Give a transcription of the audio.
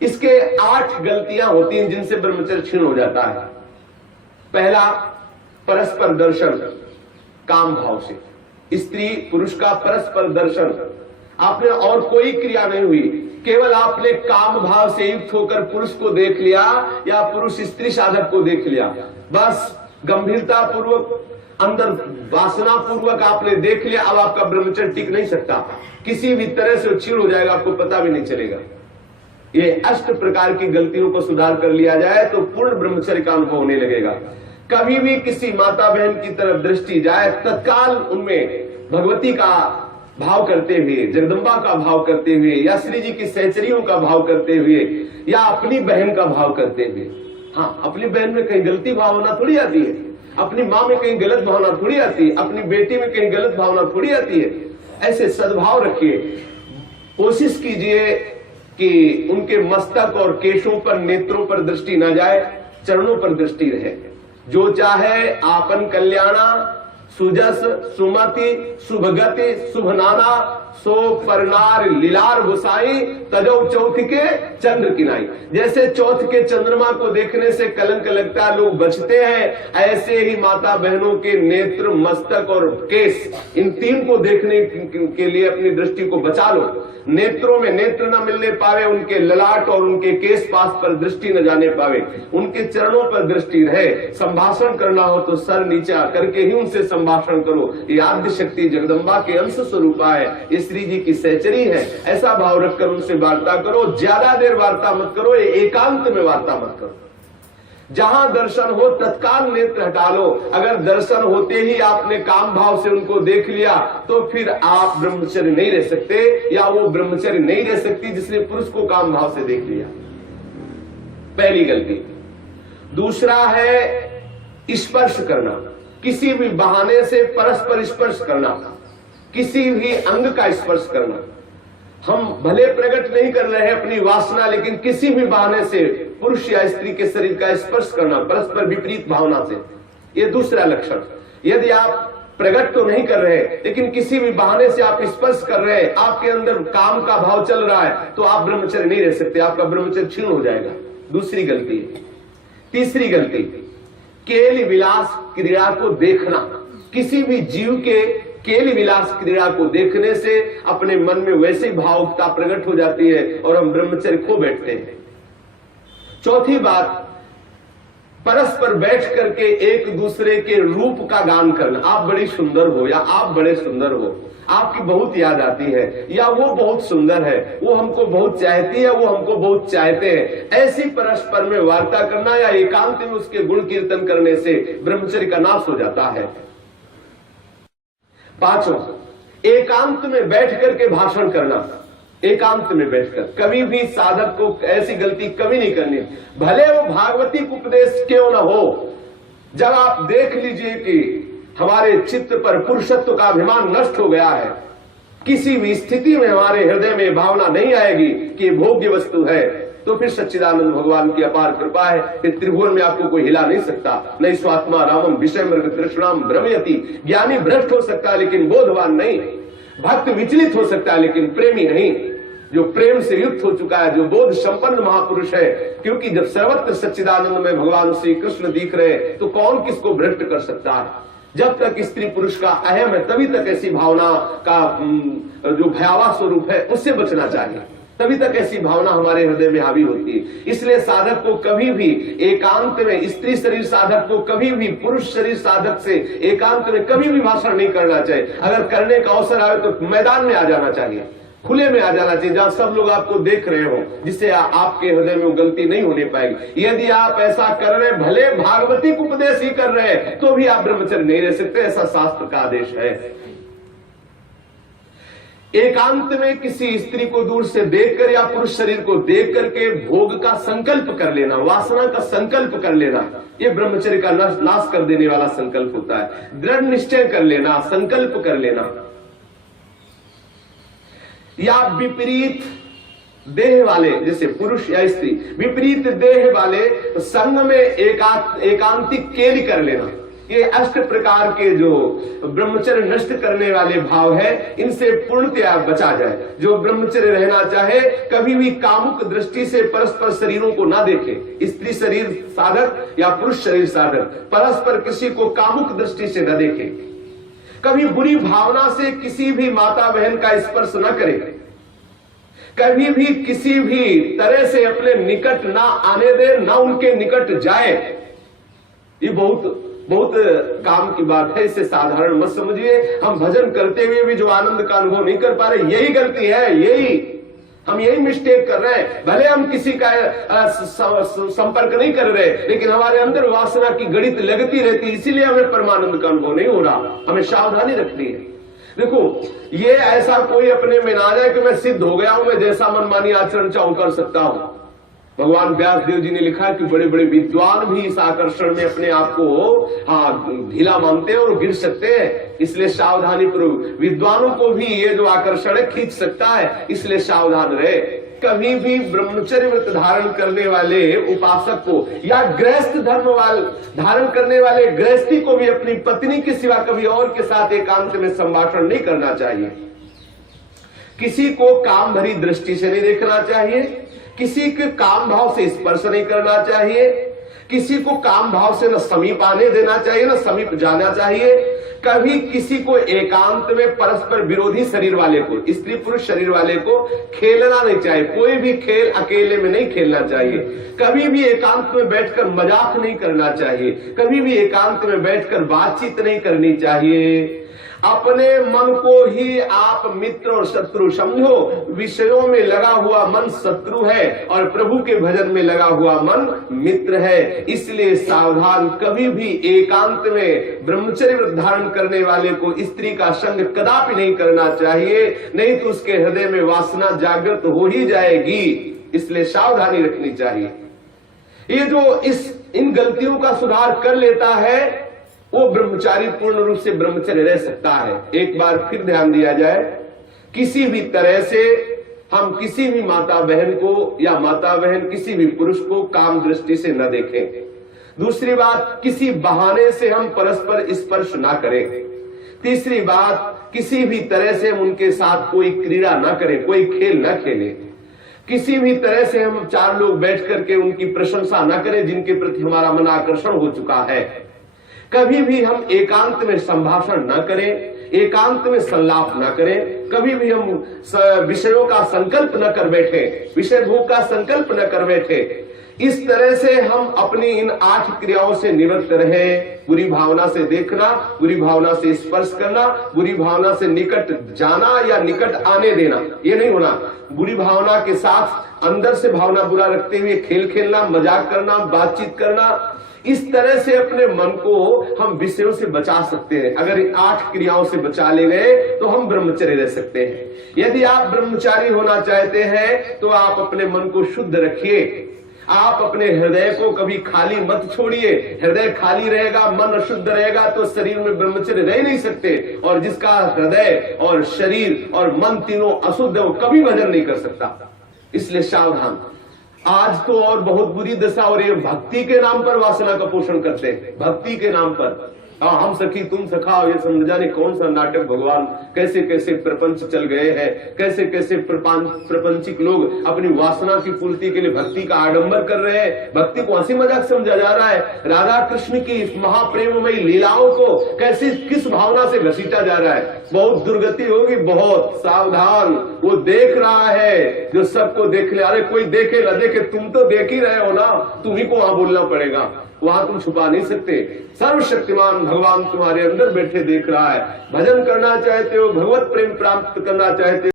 इसके 8 गलतियां होती हैं जिनसे ब्रह्मचर्य क्षीण हो जाता है। पहला, परस्पर दर्शन काम भाव से। स्त्री पुरुष का परस्पर दर्शन, आपने और कोई क्रिया नहीं हुई, केवल आपने काम भाव से युक्त होकर पुरुष को देख लिया या पुरुष स्त्री साधक को देख लिया, बस गंभीरता पूर्वक अंदर वासना पूर्वक आपने देख लिया। अब आपका ब्रह्मचर्य टिक नहीं सकता, किसी भी तरह से क्षीण हो जाएगा, आपको पता भी नहीं चलेगा। ये 8 प्रकार की गलतियों को सुधार कर लिया जाए तो पूर्ण ब्रह्मचर्य का अनुभव होने लगेगा। कभी भी किसी माता बहन की तरफ दृष्टि जाए, तत्काल उनमें भगवती का भाव करते हुए, जगदम्बा का भाव करते हुए, या श्री जी की सहचरियों का भाव करते हुए, या अपनी बहन का भाव करते हुए। हाँ, अपनी बहन में कहीं गलती भावना थोड़ी आती है, अपनी माँ में कहीं गलत भावना थोड़ी आती है, अपनी बेटी में कहीं गलत भावना थोड़ी आती है। ऐसे सद्भाव रखिए, कोशिश कीजिए कि उनके मस्तक और केशों पर, नेत्रों पर दृष्टि न जाए, चरणों पर दृष्टि रहे। जो चाहे आपन कल्याणा, सुजस सुमति शुभगति शुभ नाना, सो परनार लीलार गुसाई, तजो चौथ के चंद्र किनाई। जैसे चौथ के चंद्रमा को देखने से कलंक लगता है, लोग बचते हैं, ऐसे ही माता बहनों के नेत्र, मस्तक और केस, इन 3 को देखने के लिए अपनी दृष्टि को बचा लो। नेत्रों में नेत्र न मिलने पावे, उनके ललाट और उनके केस पास पर दृष्टि न जाने पावे, उनके चरणों पर दृष्टि रहे। संभाषण करना हो तो सर नीचा करके ही उनसे संभाषण करो। ये आद्य शक्ति जगदम्बा के अंश स्वरूपा है, ये श्री जी की सहचरी है। ऐसा भाव रखकर उनसे वार्ता करो। ज्यादा देर वार्ता मत करो, एकांत में वार्ता मत करो। जहां दर्शन हो तत्काल नेत्र हटा लो। अगर दर्शन होते ही आपने काम भाव से उनको देख लिया तो फिर आप ब्रह्मचर्य नहीं रह सकते, या वो ब्रह्मचर्य नहीं रह सकती जिसने पुरुष को काम भाव से देख लिया। पहली गलती। दूसरा है स्पर्श करना, किसी भी बहाने से परस्पर स्पर्श करना, किसी भी अंग का स्पर्श करना। हम भले प्रकट नहीं कर रहे हैं अपनी वासना, लेकिन किसी भी बहाने से पुरुष या स्त्री के शरीर का स्पर्श करना परस्पर विपरीत भावना से, ये दूसरा लक्षण। यदि आप प्रकट तो नहीं कर रहे लेकिन किसी भी बहाने से आप स्पर्श कर रहे हैं, आपके अंदर काम का भाव चल रहा है, तो आप ब्रह्मचर्य नहीं रह सकते, आपका ब्रह्मचर्य क्षीण हो जाएगा। दूसरी गलती। तीसरी गलती, केल विलास क्रीड़ा को देखना। किसी भी जीव के केल विलास क्रीड़ा को देखने से अपने मन में वैसी भावुकता प्रकट हो जाती है और हम ब्रह्मचर्य खो बैठते हैं। चौथी बात, परस्पर बैठ करके एक दूसरे के रूप का गान करना। आप बड़ी सुंदर हो, या आप बड़े सुंदर हो, आपकी बहुत याद आती है, या वो बहुत सुंदर है, वो हमको बहुत चाहती है, वो हमको बहुत चाहते हैं। ऐसी परस्पर में वार्ता करना या एकांत में उसके गुण कीर्तन करने से ब्रह्मचर्य का नाश हो जाता है। पांचों, एकांत में बैठ करके भाषण करना। एकांत में बैठकर कभी भी साधक को ऐसी गलती कभी नहीं करनी, भले वो भागवती उपदेश क्यों न हो। जब आप देख लीजिए कि हमारे चित्त पर पुरुषत्व का अभिमान नष्ट हो गया है, किसी भी स्थिति में हमारे हृदय में भावना नहीं आएगी कि भोग्य वस्तु है, तो फिर सच्चिदानंद भगवान की अपार कृपा है कि त्रिभुवन में आपको कोई हिला नहीं सकता। नहीं स्वात्मा रामम विषय मृग तृष्णाम भ्रमयति। ज्ञानी भ्रष्ट हो सकता है लेकिन बोधवान नहीं, भक्त विचलित हो सकता है लेकिन प्रेमी नहीं। जो प्रेम से युक्त हो चुका है, जो बोध संपन्न महापुरुष है, क्योंकि जब सर्वत्र सच्चिदानंद में भगवान श्री कृष्ण दिख रहे तो कौन किसको भ्रष्ट कर सकता है। जब तक स्त्री पुरुष का अहम है तभी तक ऐसी भावना का जो भयावह स्वरूप है उससे बचना चाहिए, तभी तक ऐसी भावना हमारे हृदय में हावी होती है। इसलिए साधक को कभी भी एकांत में, स्त्री शरीर साधक को कभी भी पुरुष शरीर साधक से एकांत में कभी भी भाषण नहीं करना चाहिए। अगर करने का अवसर आए तो मैदान में आ जाना चाहिए, खुले में आ जाना चाहिए, जहां सब लोग आपको देख रहे हो, जिससे आपके हृदय में वो गलती नहीं होने पाएगी। यदि आप ऐसा कर रहे, भले भागवती उपदेश ही कर रहे हैं, तो भी आप ब्रह्मचर्य नहीं रह सकते, ऐसा शास्त्र का आदेश है। एकांत में किसी स्त्री को दूर से देखकर या पुरुष शरीर को देख करके भोग का संकल्प कर लेना, वासना का संकल्प कर लेना, ये ब्रह्मचर्य का नाश कर देने वाला संकल्प होता है। दृढ़ निश्चय कर लेना, संकल्प कर लेना। या विपरीत देह वाले, जैसे पुरुष या स्त्री, विपरीत देह वाले संग में एकांतिक केली कर लेना। ये 8 प्रकार के जो ब्रह्मचर्य नष्ट करने वाले भाव है, इनसे पूर्णतया बचा जाए। जो ब्रह्मचर्य रहना चाहे कभी भी कामुक दृष्टि से परस्पर शरीरों को ना देखे, स्त्री शरीर साधक या पुरुष शरीर साधक परस्पर किसी को कामुक दृष्टि से न देखे, कभी बुरी भावना से किसी भी माता बहन का स्पर्श न करे, कभी भी किसी भी तरह से अपने निकट ना आने दे, ना उनके निकट जाए। ये बहुत काम की बात है, इसे साधारण मत समझिए। हम भजन करते हुए भी जो आनंद का अनुभव नहीं कर पा रहे, यही गलती है, हम यही मिस्टेक कर रहे हैं। भले हम किसी का संपर्क नहीं कर रहे, लेकिन हमारे अंदर वासना की गणित लगती रहती, इसीलिए हमें परमानंद का अनुभव नहीं हो रहा। हमें सावधानी रखनी है। देखो, ये ऐसा कोई अपने में ना जाए कि मैं सिद्ध हो गया हूं, मैं जैसा मनमानी आचरण चाहूं कर सकता हूं। भगवान व्यासदेव जी ने लिखा कि बड़े बड़े विद्वान भी इस आकर्षण में अपने आप को ढीला मानते हैं और गिर सकते हैं। इसलिए सावधानी पूर्वक, विद्वानों को भी ये जो आकर्षण है खींच सकता है, इसलिए सावधान रहे। कभी भी ब्रह्मचर्य व्रत धारण करने वाले उपासक को या गृहस्थ धर्म धारण करने वाले गृहस्थी को भी अपनी पत्नी के सिवा कभी और के साथ एकांत में संभाषण नहीं करना चाहिए। किसी को काम भरी दृष्टि से नहीं देखना चाहिए, किसी के काम भाव से स्पर्श नहीं करना चाहिए, किसी को काम भाव से न समीप आने देना चाहिए न समीप जाना चाहिए। कभी किसी को एकांत में परस्पर विरोधी शरीर वाले को, स्त्री पुरुष शरीर वाले को खेलना नहीं चाहिए। कोई भी खेल अकेले में नहीं खेलना चाहिए। कभी भी एकांत में बैठकर मजाक नहीं करना चाहिए, कभी भी एकांत में बैठकर बातचीत नहीं करनी चाहिए। अपने मन को ही आप मित्र और शत्रु समझो। विषयों में लगा हुआ मन शत्रु है और प्रभु के भजन में लगा हुआ मन मित्र है। इसलिए सावधान, कभी भी एकांत में ब्रह्मचर्य व्रत धारण करने वाले को स्त्री का संग कदापि नहीं करना चाहिए, नहीं तो उसके हृदय में वासना जागृत हो ही जाएगी। इसलिए सावधानी रखनी चाहिए। ये जो इन गलतियों का सुधार कर लेता है, वो ब्रह्मचारी पूर्ण रूप से ब्रह्मचर्य रह सकता है। एक बार फिर ध्यान दिया जाए, किसी भी तरह से हम किसी भी माता बहन को या माता बहन किसी भी पुरुष को काम दृष्टि से न देखें। दूसरी बात, किसी बहाने से हम परस्पर स्पर्श ना करें। तीसरी बात, किसी भी तरह से हम उनके साथ कोई क्रीड़ा ना करें, कोई खेल ना खेलें। किसी भी तरह से हम 4 लोग बैठ करके उनकी प्रशंसा ना करें जिनके प्रति हमारा मन आकर्षण हो चुका है। कभी भी हम एकांत में संभाषण न करें, एकांत में संलाप न करें। कभी भी हम विषयों का संकल्प न कर बैठे, विषय भोग का संकल्प न कर बैठे। इस तरह से हम अपनी इन 8 क्रियाओं से निवृत्त रहे। बुरी भावना से देखना, बुरी भावना से स्पर्श करना, बुरी भावना से निकट जाना या निकट आने देना, ये नहीं होना। बुरी भावना के साथ अंदर से भावना बुरा रखते हुए खेल खेलना, मजाक करना, बातचीत करना, इस तरह से अपने मन को हम विषयों से बचा सकते हैं। अगर 8 क्रियाओं से बचा ले गए तो हम ब्रह्मचर्य रह सकते हैं। यदि आप ब्रह्मचारी होना चाहते हैं तो आप अपने मन को शुद्ध रखिए। आप अपने हृदय को कभी खाली मत छोड़िए। हृदय खाली रहेगा, मन अशुद्ध रहेगा तो शरीर में ब्रह्मचर्य रह नहीं सकते। और जिसका हृदय और शरीर और मन तीनों अशुद्ध है, वो कभी भजन नहीं कर सकता। इसलिए सावधान। आज तो और बहुत बुरी दशा हो रही है, भक्ति के नाम पर वासना का पोषण करते हैं। भक्ति के नाम पर हम सखी तुम सखा, ये समझ जाने कौन सा नाटक। भगवान कैसे कैसे प्रपंच चल गए हैं, कैसे कैसे प्रपंचिक लोग अपनी वासना की पूर्ति के लिए भक्ति का आडंबर कर रहे हैं। भक्ति को हंसी मजाक समझा जा रहा है। राधा कृष्ण की इस महाप्रेममयी लीलाओं को कैसे किस भावना से घसीटा जा रहा है। बहुत दुर्गति होगी, बहुत सावधान। वो देख रहा है जो सबको देख ले। अरे कोई देखे न देखे, तुम तो देख ही रहे हो ना, तुम्ही को वहां बोलना पड़ेगा, वहां तुम छुपा नहीं सकते। सर्वशक्तिमान भगवान तुम्हारे अंदर बैठे देख रहा है। भजन करना चाहते हो, भगवत प्रेम प्राप्त करना चाहते हो,